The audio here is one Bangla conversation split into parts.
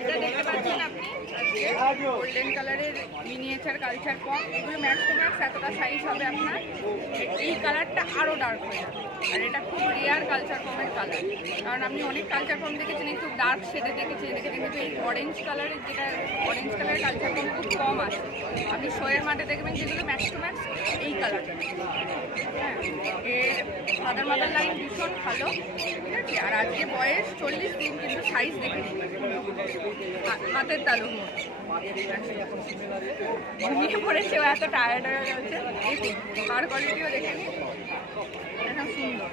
এটা দেখতে পাচ্ছেন আপনি গোল্ডেন কালারের মিনিয়েচার কালচার পম, এগুলো ম্যাক্স টু ম্যাক্স এতটা সাইজ হবে আপনার। এই কালারটা আরও ডার্ক হয়ে যাবে, আর এটা খুব রেয়ার কালচার পমের কালার। কারণ আপনি অনেক কালচার পম দেখেছেন একটু ডার্ক শেডে দেখেছেন, কিন্তু এই অরেঞ্জ কালারের অরেঞ্জ কালারের কালচার পম খুব কম আছে। আপনি শোয়ের মাঠে দেখবেন যেগুলো ম্যাক্স টু ম্যাক্স এই কালারটা। হ্যাঁ, এর ফাদার মাদার লাইন ভীষণ ভালো, ঠিক আছে। আর আজকে বয়স 40 দিন, কিন্তু সাইজ দেখে হাতের তালুর মতো। ঘুমিয়ে পড়েছে, ও এত টায়ার্ড হয়ে গেছে। আর কোয়ালিটিও দেখে নিন, এটা সুন্দর।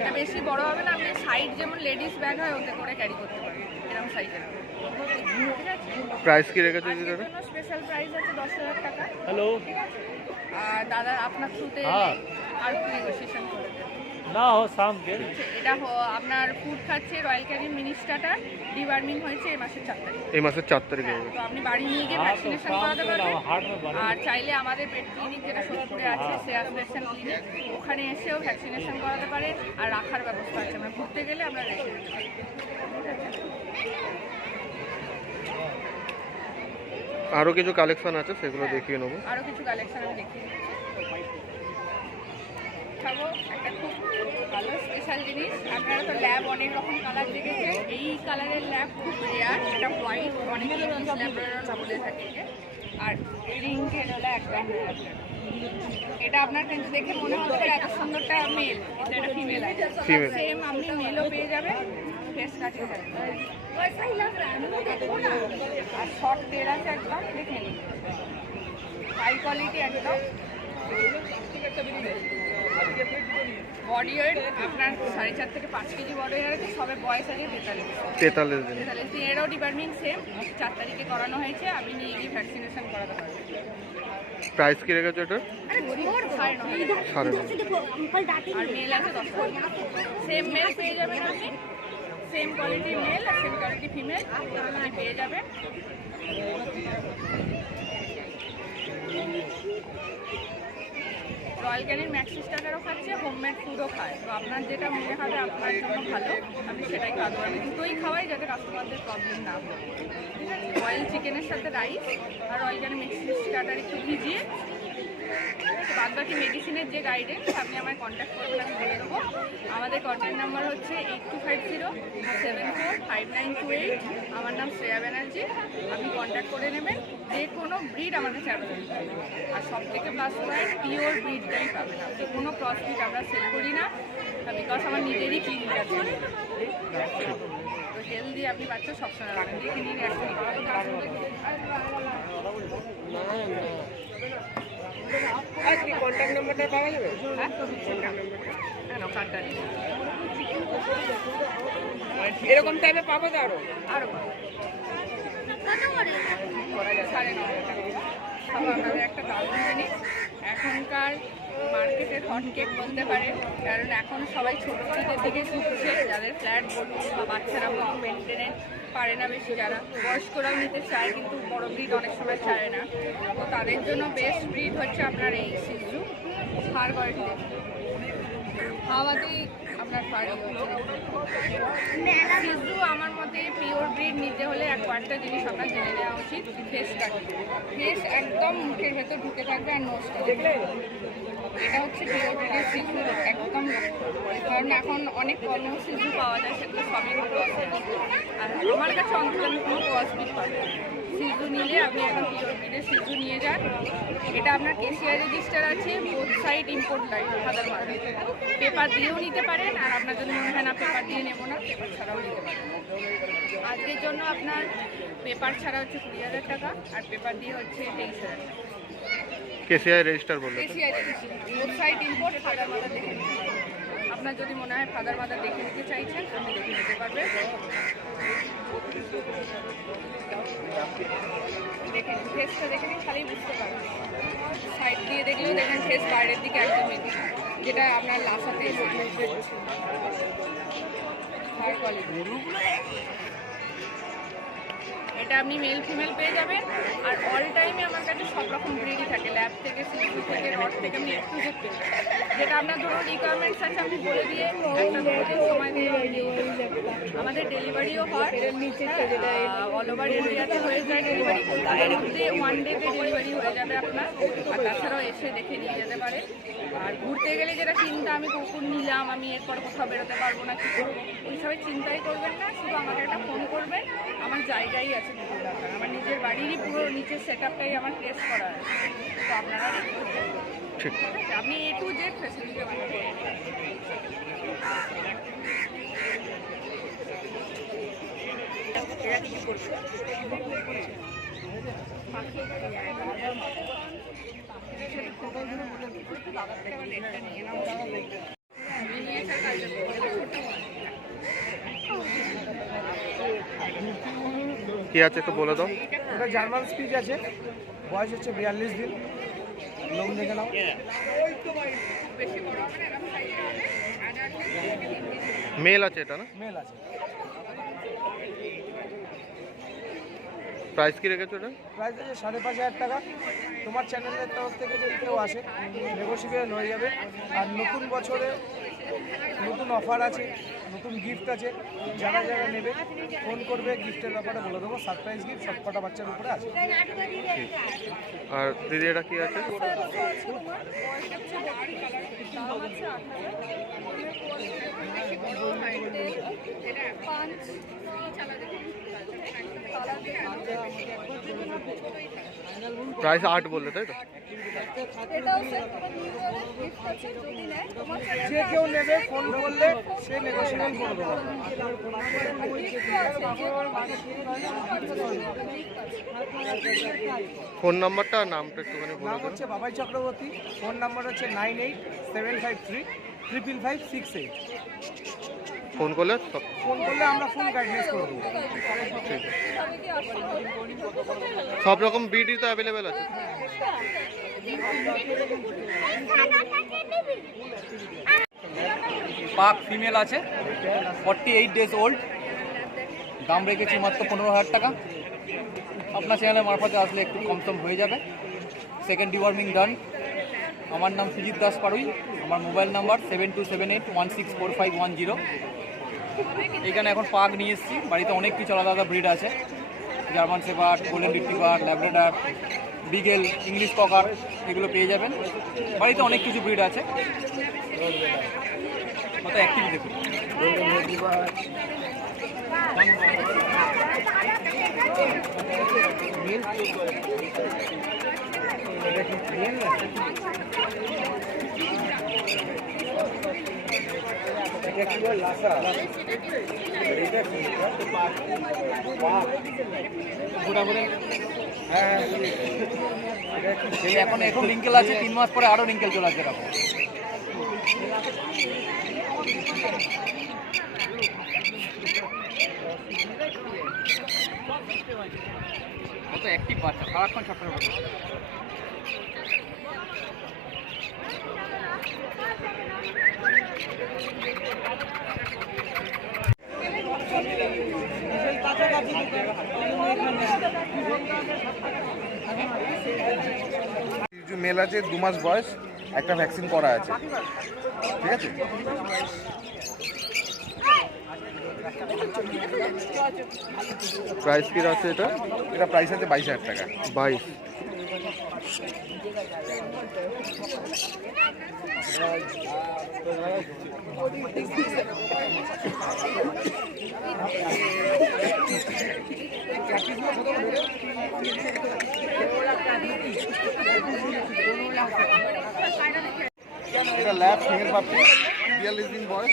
এটা বেশি বড় হবে না, আপনি সাইড যেমন লেডিস ব্যাগ হয় ওতে করে ক্যারি করতে পারেন, এরকম সাইজের। ঠিক আছে, প্রাইস কি রেখেছে দাদা? স্পেশাল প্রাইস আছে 10,000 টাকা। হ্যালো, ঠিক আছে। আর দাদা আপনার থ্রুতে আর নেগোসিয়েশন করে দেবেন না হো শাম কে। এটা আপনার ফুড খাচ্ছে royal Canin mini starter, deworming হয়েছে এই মাসের 4 তারিখ। এই মাসের 4 তারিখে। তো আপনি বাড়ি নিয়ে গিয়ে ভ্যাকসিনেশন করাতে পারবেন। আর চাইলে আমাদের পেট ক্লিনিক যেটা সোদপুরে আছে, শ্রেয়াস ভ্যাকসিন ক্লিনিক, ওখানে এসেও ভ্যাকসিনেশন করাতে পারেন। আর রাখার ব্যবস্থা আছে, আমরা ঘুরতে গেলে আমরা রেখে দিতে পারি। আরো কিছু কালেকশন আছে, সেগুলো দেখিয়ে নেবো। আরো কিছু কালেকশন আমি দেখিয়ে দিচ্ছি। খাবো একটা খুব ভালো স্পেশাল জিনিস। আপনারা তো ল্যাব অনেক রকম কালার দেখেছেন, এই কালারের ল্যাব খুব রেয়ার। এটা হোয়াইট, অনেকে ল্যাব বলে থাকে। আর রিঙ্কের হলো একদম রেয়ার। এটা আপনার কিন্তু দেখে মনে হচ্ছে এত সুন্দরটা মেল, কিন্তু এটা ফিমেল আছে। সেম আপনি মেলও পেয়ে যাবেন, ফেস কাটিং আর শর্ট টেল আছে একদম, দেখে নিন হাই কোয়ালিটি একদম। বডি ওয়েট আপনার 4.5 থেকে 5 কেজি বডি ওয়েট আছে, সবে বয়স আছে 43 দিন। এরও ডিপার্টমেন্ট সেম 4 তারিখে করানো হয়েছে, আপনি নিয়ে গিয়ে ভ্যাকসিনেশন করাতে পারবেন। প্রাইস কি রেখেছে এটা? 9.5। আর মেল আছে 10 টাকা। সেম মেল পেয়ে যাবেন আপনি, সেম কোয়ালিটি মেল আর সেম কোয়ালিটি ফিমেল আপনি পেয়ে যাবেন। রয়্যাল ক্যানিন ম্যাক্সি স্টার্টারও খাচ্ছে, হোমমেড ফুডও খায়। তো আপনার যেটা মনে হবে আপনার জন্য ভালো, আপনি সেটাই খাওয়াতে পারবেন। দুটোই খাওয়াই যাতে কাস্টমারদের প্রবলেম না হয়। ঠিক আছে, বয়েল চিকেনের সাথে রাইস আর রয়্যাল ক্যানিন ম্যাক্সি স্টার্টার একটু ভিজিয়ে, বাদ বাকি মেডিসিনের যে গাইডেন্স আপনি আমায় কন্ট্যাক্ট করবেন, আমি বলে দেবো। আমাদের কন্ট্যাক্ট নাম্বার হচ্ছে 8250745928। আমার নাম শ্রেয়া ব্যানার্জি। আপনি কন্ট্যাক্ট করে নেবেন, যে কোনো ব্রিড আমার কাছে অ্যাভেলেবল। আর সব থেকে প্লাস পয়েন্ট, পিওর ব্রিডটাই পাবেন আপনি, কোনো ক্রস ব্রিড আমরা সেল করি না, বিকজ আমার নিজেরই ক্লিনিক আছে। তো হেলদি আপনি বাচ্চা সবসময় পাবেন। দেখে নিন এখন কন্ট্যাক্ট নাম্বারটা পাওয়া যাবে? এরকম টাইপে পাবো তো আরো আপনাদের একটা দারুণ জিনিস। এখনকার মার্কেটের হট কেক বলতে পারেন, কারণ এখন সবাই ছোটো ব্রিডের দিকে ঝুঁকছে। যাদের ফ্ল্যাট বলুন বা বাচ্চারা বলুন মেনটেনেন্স পারে না বেশি, যারা বয়স্করাও নিতে চায় কিন্তু বড় ব্রিড অনেক সময় চায় না, তো তাদের জন্য বেস্ট ব্রিড হচ্ছে আপনার এই সিজু। ফার কোয়ালিটি হাওয়াতেই আপনার সিজু আমার মতে পিওর ব্রিড নিতে হলে কয়েকটা জিনিস আপনার জেনে নেওয়া উচিত। ফেস কাটিং, ফেস একদম মুখের ভেতর ঢুকে থাকবে, আর নোজটা এটা হচ্ছে পিওর ব্রিডের সিজু একদম। কারণ এখন অনেক কম সিজু পাওয়া যায়, সেগুলো সবই ক্রস। আর আমার কাছে অন্তত আমি কোনো ক্রস ব্রিড পাই না। সিজু নিলে আপনি এখন পিওর ব্রিডের সিজু নিয়ে যান। এটা আপনার কেসিআর রেজিস্টার আছে, বোথ সাইড ইম্পোর্ট লাইন হাজার মার্ক। পেপার দিয়েও নিতে পারেন, আর আপনার যদি মনে হয় না পেপার দিয়ে নেবো না, পেপার ছাড়াও নিতে পারেন। আজকের জন্য আপনার পেপার ছাড়া হচ্ছে 20,000 টাকা, আর পেপার দিয়ে হচ্ছে 23,000 টাকা। কেসিআই রেজিস্টার বলতে? KCI register, both side import, father mother দেখে নিতে। আপনার যদি মনে হয় ফাদার মাদার দেখে নিতে চাইছেন, আপনি দেখে নিতে পারবেন। দেখেন ফেসটা দেখে নিন, খালি বুঝতে পারবেন। সাইড দিয়ে দেখলেও দেখেন ফেস বাইরের দিকে একদম এদিকে, যেটা আপনার লাফাতে হাই কোয়ালিটি। এটা আপনি মেল ফিমেল পেয়ে যাবেন। আর অল টাইমে আমার কাছে সব রকম ব্রিডই থাকে, ল্যাব থেকে, শিশু থেকে, রড থেকে, আপনি একটু পেয়ে যাবেন। যেটা আপনার ধরুন রিকোয়ারমেন্টস আছে আপনি বলে দিয়ে একটা দুদিন সময় দিয়ে আমাদের ডেলিভারিও হয়, অল ওভার ইন্ডিয়াতে হয়ে যায় ডেলিভারি। কলকাতার মধ্যে 1 ডেতে ডেলিভারি হয়ে যাবে আপনার। আর তাছাড়াও এসে দেখে নিয়ে যেতে পারে। আর ঘুরতে গেলে যেটা চিন্তা, আমি কুকুর নিলাম, আমি এরপর কোথাও বেরোতে পারবো না, কি করবো, ওইসবে চিন্তাই করবেন না। শুধু আমাকে একটা ফোন করবেন, আমার জায়গাই আছে কুকুর রাখার, আমার নিজের বাড়িরই পুরো নিচের সেট আপটাই আমার টেস্ট করা আছে। তো আপনারা ঠিক। আপনি A to Z ফ্যাসিলিটি আমাকে পেয়ে যাবেন। এরা কি করছে? কি আছে একটু বলে দাও। ওটা জার্মান স্পিচ আছে, বয়স হচ্ছে 42 দিন। লোম দেখে নাও। মেল আছে এটা না? মেল আছে। প্রাইস কি রেখেছো এটা? প্রাইস আছে 5,500 টাকা। তোমার চ্যানেলের তরফ থেকে যদি কেউ আসে নেগোসিয়েবল হয়ে যাবে। আর নতুন বছরে নতুন অফার আছে, নতুন গিফট আছে। যারা যারা নেবে ফোন করবে, গিফটের ব্যাপারে বলে দেবো। সারপ্রাইজ গিফট সব কটা বাচ্চার উপরে আছে। আর দিদি এটা কি আছে? প্রাইস 8 বললে তাই তো? যে কেউ নেবে ফোন করলে সে নেগোসিয়েবল করে দেবো। ফোন নাম্বারটা আর নামটা একটুখানি বলে নাম দেবেন। হচ্ছে বাবাই চক্রবর্তী। ফোন নাম্বার হচ্ছে 9875355568। ফোন করলে সব ফোন করলে আমরা ফুল গাইডেন্স করে দেবো। ঠিক। সব রকম বিডি তো অ্যাভেলেবেল আছে। পাক ফিমেল আছে, 48 ডেজ ওল্ড। দাম রেখেছি মাত্র 15,000 টাকা। আপনার চ্যানেলের মারফতে আসলে একটু কমসম হয়ে যাবে। সেকেন্ড ডিওয়ার্মিং ডান। আমার নাম সুজিত দাস পাড়ুই। আমার মোবাইল নাম্বার 7278164510। এইখানে এখন পাক নিয়ে এসেছি। বাড়িতে অনেক কিছু আলাদা আলাদা ব্রিড আছে, German shepherd, golden retriever, Labrador, beagle, English cocker, এগুলো পেয়ে যাবেন। বাড়িতে অনেক কিছু ব্রিড আছে। কত অ্যাক্টিভ দেখুন। এখন এখন রিঙ্কেল আছে, 3 মাস পরে আরো রিঙ্কেল চলে আসবে। এরকম কত অ্যাক্টিভ বাচ্চা, সারাক্ষণ ছটফট করছে। মেল আছে, 2 মাস বয়স, একটা ভ্যাকসিন করা আছে। ঠিক আছে। প্রাইস কি আছে এটা? এটা প্রাইস আছে 22,000 টাকা। 22। এটা ল্যাব ফিমেল পাপি, 42 দিন বয়স।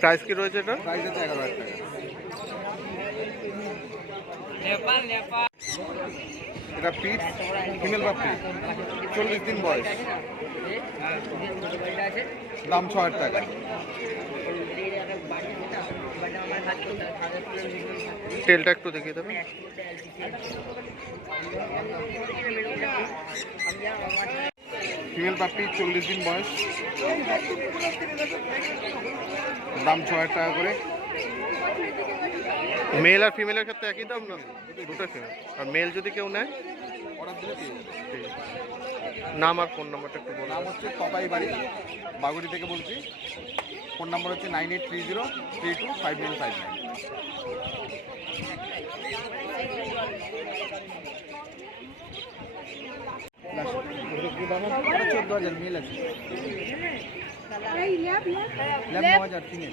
প্রাইস কি রয়েছে এটা? প্রাইস আছে 11,000 টাকা। এটা পিট ফিমেল পাপি, 40 দিন বয়স, দাম 6,000 টাকা। ভাজ করতে হবে। টেলটা একটু দেখিয়ে দেবেন। ফিমেল পাপি 40 দিন বয়স, দাম 6,000 টাকা করে। মেল আর ফিমেলের ক্ষেত্রে একই দাম না? দুটো ফিমেল। আর মেল যদি কেউ নেয়? অর্ডার দিলে পেয়ে যাবে। ঠিক আছে। নাম আর ফোন নাম্বারটা একটু বলুন। নাম হচ্ছে তপাই বাড়ি, বাগুড়ি থেকে বলছি। ফোন নাম্বার হচ্ছে 9830325959। এটা 14,000 মেল আছে, ল্যাব 9,000 ফিমেল।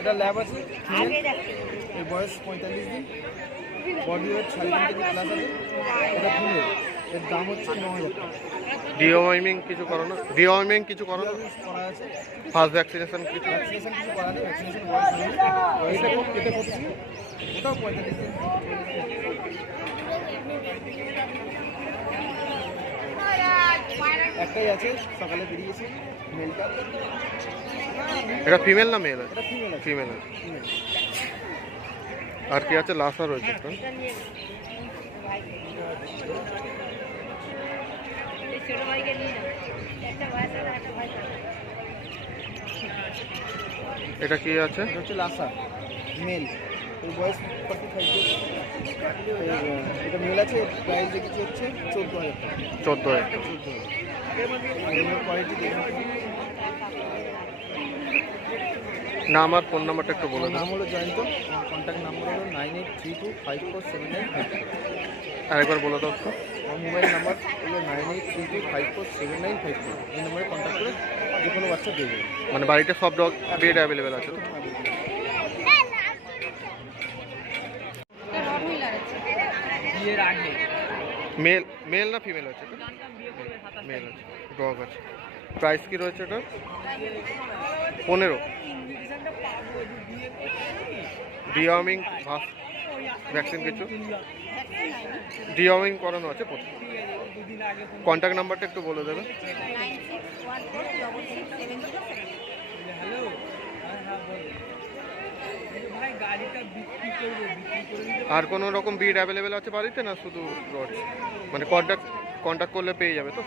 এটা ল্যাব আছে ফিমেল, এর বয়স 45 দিন, বডি ওয়েট 3.5 কেজি প্লাস আছে। এটা ফিমেল, এর দাম হচ্ছে 9,000 টাকা। ডিওয়ার্মিং কিছু করানো? ডিওয়ার্মিং কিছু করানো? করা আছে, ফার্স্ট ভ্যাকসিনেশন কিছু? ভ্যাকসিনেশন কিছু করা নেই, ভ্যাকসিনেশন বয়স হয়নি। এটা কত ছিল? ওটাও 45 দিন। একটাই আছে, সকালে বেরিয়েছে মেলটা। এটা ফিমেল না মেল আছে? এটা ফিমেল আছে, ফিমেল আছে। ফিমেল। আর কি আছে? লাসা রয়েছে আপনার? ছোট ভাইকে নিয়ে যাও, একটা ভয়েস আর একটা ভয়েস। এটা কি আছে? এটা হচ্ছে লাসা মেল, এর বয়স 45 দিন। এটা মেল আছে, প্রাইস দেখেছি হচ্ছে 14,000 টাকা। 14,000। 14,000 কোয়ালিটি দেখুন। নাম আর ফোন নাম্বারটা একটু বলে আমার দেন। নাম হলো জয়ন্ত, আমার কন্ট্যাক্ট নাম্বার হলো 9832547952। আরেকবার বলে দাও তো। আমার মোবাইল নাম্বার হলো 9832547952। এই নম্বরে কন্ট্যাক্ট করে যে কোনো বাচ্চা দিয়ে দেবেন। মানে বাড়িতে সব ডগ ব্রিড অ্যাভেলেবেল আছে তো? রটহুইলার আছে। মেল মেল না ফিমেল আছে? মেল আছে, ডগ আছে। প্রাইস কি রয়েছে এটা? 15। ডিওয়ার্মিং ভ্যাকসিন কিছু? ডিওয়ার্মিং করানো আছে প্রথম। কন্ট্যাক্ট নাম্বারটা একটু বলে দেবেন। 961466 আর কোনো রকম ব্রিড অ্যাভেলেবেল আছে বাড়িতে না শুধু রড? মানে কন্ট্যাক্ট করলে পেয়ে যাবে তো?